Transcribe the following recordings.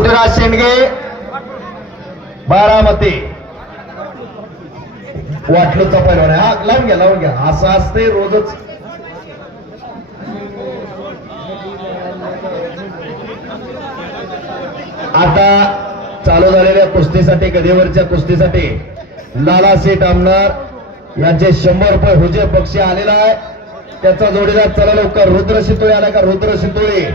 पृथ्वीराज शेंडगे बारामती वाटलोचा पहिलवान आहे. हा लावून घ्या असं असते रोजच. आता चालू झालेल्या कुस्तीसाठी गदेवरच्या कुस्तीसाठी लालासेठ आमनार यांचे 100 रुपये हुजे बक्षीस आलेला आहे. त्याचा जोडीदार चला लवकर रुद्र शितोळे आला का? रुद्र शितोळे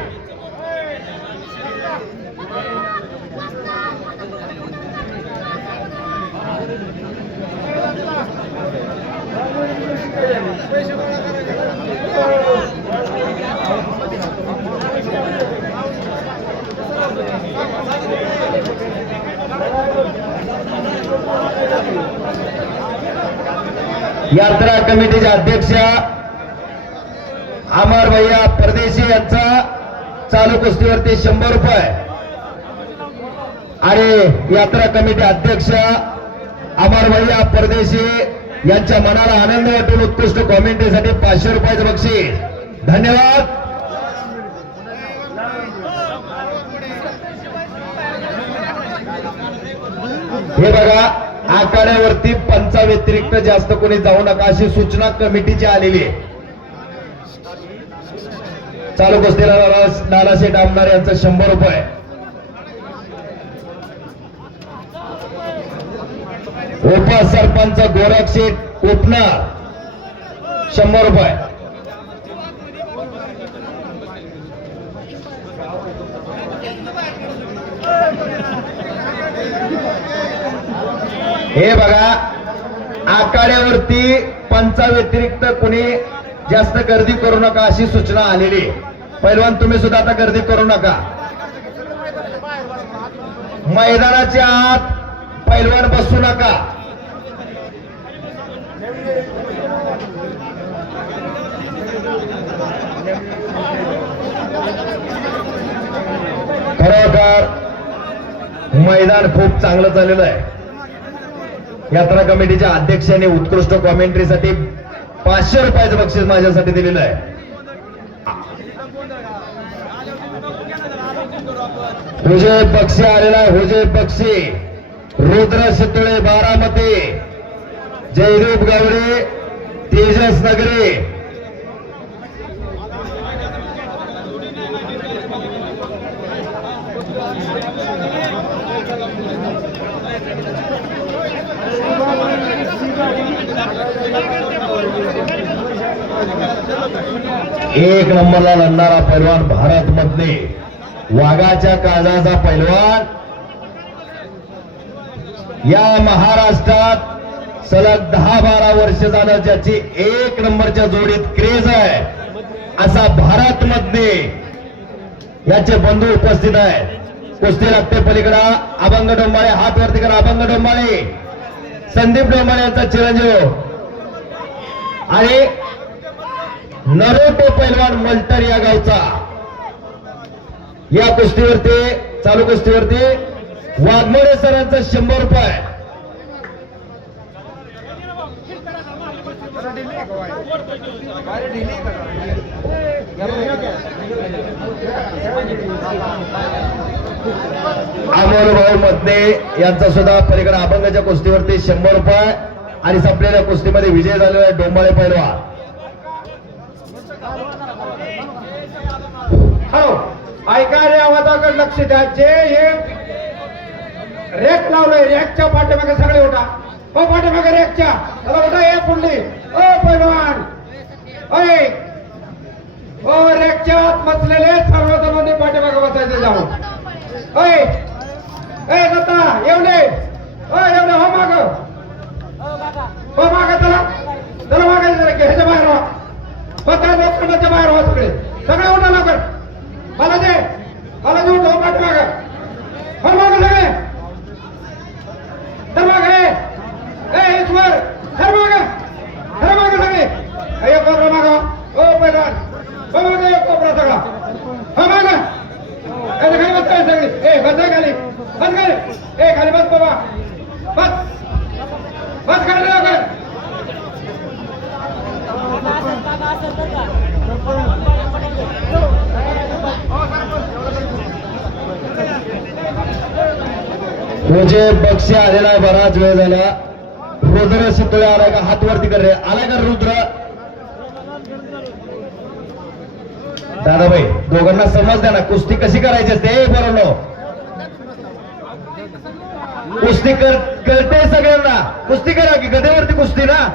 यात्रा कमिटीचे अध्यक्ष अमर भैया परदेशी यांचा चालू कुस्तीवरती 100 रुपये आणि यात्रा कमिटी अध्यक्ष अमर भैया परदेशी यांच्या मनाला आनंद वाटून उत्कृष्ट कॉमेंट्रीसाठी 500 रुपयाचं बक्षीस. धन्यवाद. हे बघा आखाड्यावरती पंचा व्यतिरिक्त जास्त कोणी जाऊ नका अशी सूचना कमिटीची आलेली आहे. चालू कुस्तीला नानाशेठ आमदार यांचं 100 रुपये. उपसरपंच गोरखशेठ उपनार 100 रुपये. हे बघा आखाड्यावरती पंचा व्यतिरिक्त कुणी जास्त गर्दी करू नका अशी सूचना आलेली. पैलवान तुम्ही सुद्धा आता गर्दी करू नका. मैदानाच्या आत पैलवान बसू नका. खरोखर मैदान खूप चांगलं झालेलं आहे. यात्रा कमिटीच्या अध्यक्षांनी उत्कृष्ट कॉमेंट्रीसाठी 500 रुपयाचं बक्षीस माझ्यासाठी दिलेलं आहे. हुजे बक्षी आलेला आहे. हुजे बक्षी रुद्र शितोळे बारामती, जयरूप गावडे तेजस नगरे. एक नंबरला लढणारा पैलवान भारत मधले वाघाच्या काळजाचा पैलवान. या महाराष्ट्रात सलग 10-12 वर्ष झालं ज्याची एक नंबरच्या जोडीत क्रेज आहे असा भारत मधले याचे बंधू उपस्थित आहेत. कुस्ती लागते पलीकडा अभंग डोंबाळे. हात वरती करा. अभंग डोंबाळे संदीप डोंबाळे यांचा चिरंजीव आणि नरोटे पैलवान मल्टर या गावचा. या कुस्तीवरती चालू कुस्तीवरती वाघमोडे सरांचा 100 रुपये. अमोलभाऊ मधने यांचा सुद्धा पलीकडे अभंगाच्या कुस्तीवरती 100 रुपये आणि संपलेल्या कुस्तीमध्ये विजय झालेला आहे डोंबाळे पैलवान. ऐका रे आवाजाकडे लक्ष द्या. जे हे रेक लावलंय रेकच्या पाठीमागे सगळे उठा. हो पाठीमागे रेकच्या उठा. हे पुंडली ओ पैलवान ओय ओ रेकच्या आत मचलेले सर्वजणांनी पाठीमागे बसायचे जाऊन. ओय ए दत्ता येवले ओ येवले हो माग हो माग चला चला मागे ह्याच्या बाहेर व्हा. बघा लोखंडाच्या बाहेर व्हा. सगळे उठा लवकर. बालाजी उठो पाठीमाग हो माग सगळे तर माग ईश्वर तर माग सगळे. हे कोपरा माग ओ पैलवान हो माग कोपरा सगळा हो माग. खाली बसताय सगळी. बस खाली बस खाली. खाली बस बाबा बस खाली लवकर. तुझे बक्षी आलेला आहे, बराच वेळ झाला. रुद्र शितोळे आलाय का? हात वरती कर रे. आलाय का रुद्र? दादाबाई दोघांना समज द्या ना, कुस्ती कशी करायची असते. बरोबर कुस्ती कळते सगळ्यांना. कुस्ती करा की गदेवरती कुस्ती ना.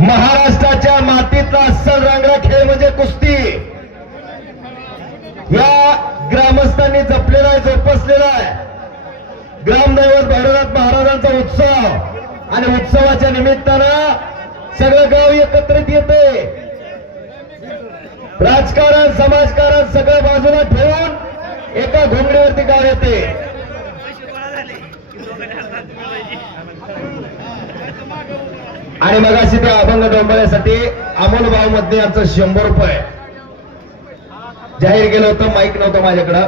महाराष्ट्राच्या मातीतला अस्सल रांगडा खेळ म्हणजे कुस्ती. या ग्रामस्थांनी जपलेला आहे, जोपासलेला आहे. ग्रामदैवत भैरवनाथ महाराजांचा उत्सव आणि उत्सवाच्या निमित्तानं सगळं गाव एकत्रित येते. राजकारण समाजकारण सगळं बाजूला ठेवून एका घोंगडीवरती गाव येते. आणि मग अशी त्या अभंग डोंबळ्यासाठी अमोल भाऊ मध्ये यांचं 100 रुपये जाहीर केलं होतं. माईक नव्हतं माझ्याकडं.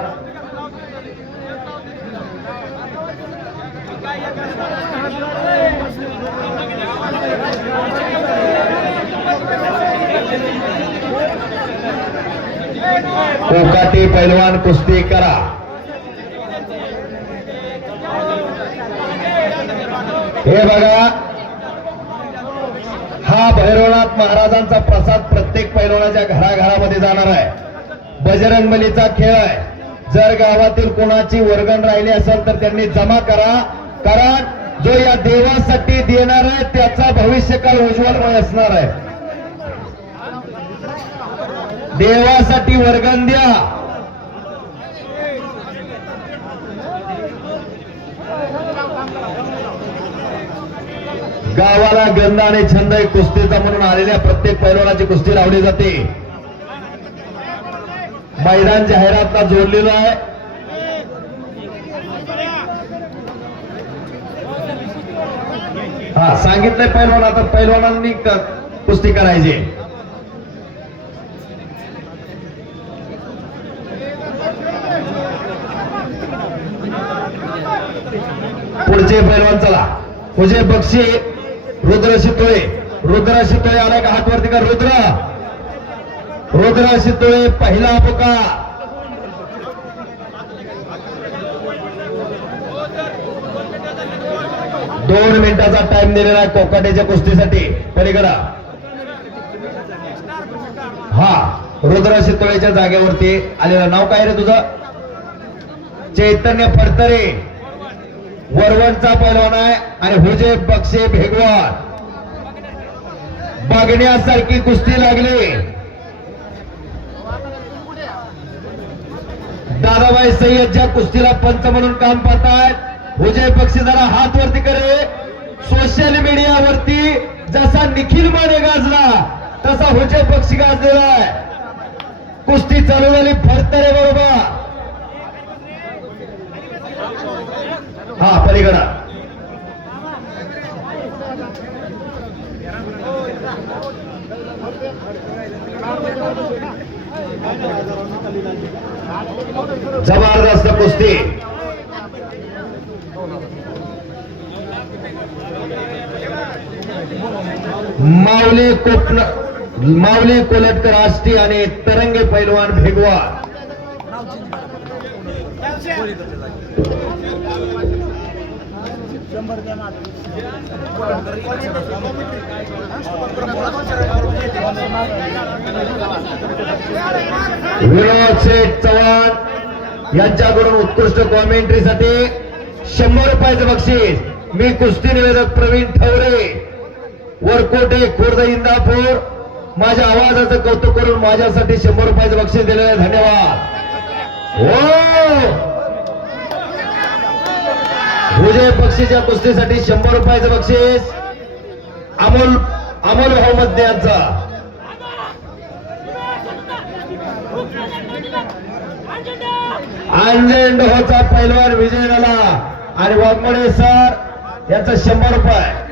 कोकाटी पैलवान कुस्ती करा. हे बघा, हा भैरवनाथ महाराजांचा प्रसाद प्रत्येक पैलवानाच्या घराघरामध्ये जाणार आहे. बजरंगबलीचा खेळ आहे. जर गावातील कोणाची वर्गण राहिली असेल तर त्यांनी जमा करा, कारण जो या देवासाठी देणार आहे त्याचा भविष्यकाळ उज्ज्वलमय असणार आहे. देवासाठी वर्गण द्या. गावाला गंध आणि छंद कुस्तीचा म्हणून आलेल्या प्रत्येक पैलवानाची कुस्ती लावली जाते. मैदान जाहिरातला जोडलेलं आहे. हा सांगितलंय पैलवान, आता पैलवानांनी कुस्ती करायची. पुढचे पैलवान चला. तुझे बक्षी रुद्र शितोळे. रुद्र शितोळे आलाय का? हात वरती कर. रुद्र शितोळे पहिला पुकार. दोन मिनिटाचा टाइम दिलेला आहे कोकाटेच्या कुस्तीसाठी. पलीकडा हा रुद्र शितोळेच्या जागेवरती आलेलं नाव काय रे तुझं? चैतन्य फडतरे. वरवणचा पैलवान आहे आणि हुजे बक्षे भेगवान. बघण्यासारखी कुस्ती लागली. दादाबाई सय्यद ज्या कुस्तीला पंच म्हणून काम पाहतायत, हुजे बक्षी जरा हात वरती करे. सोशल मीडियावरती जसा निखिल माने गाजला तसा हुजे बक्षी गाजलेला आहे. कुस्ती चालू झाली फडतरे बरोबर. हा पलीकडा जबरदस्त कुस्ती. माऊली कोलटकर आष्टी आणि तरंगे पैलवान भेगवान. विनोद शेठ चव्हाण यांच्याकडून उत्कृष्ट कॉमेंट्रीसाठी 100 रुपयाचं बक्षीस. मी कुस्ती निवेदक प्रवीण ठवरे, वरकोटे, खुर्द, इंदापूर. माझ्या आवाजाचं कौतुक करून माझ्यासाठी 100 रुपयाचं बक्षीस दिलेलं आहे. धन्यवाद. हो हुजे बक्षीच्या कुस्तीसाठी 100 रुपयाचं बक्षीस अमोल भाऊ मध्ये यांचा. अंजन डोहोचा पैलवान विजय झाला आणि वाघमोडे सर यांचा 100 रुपये.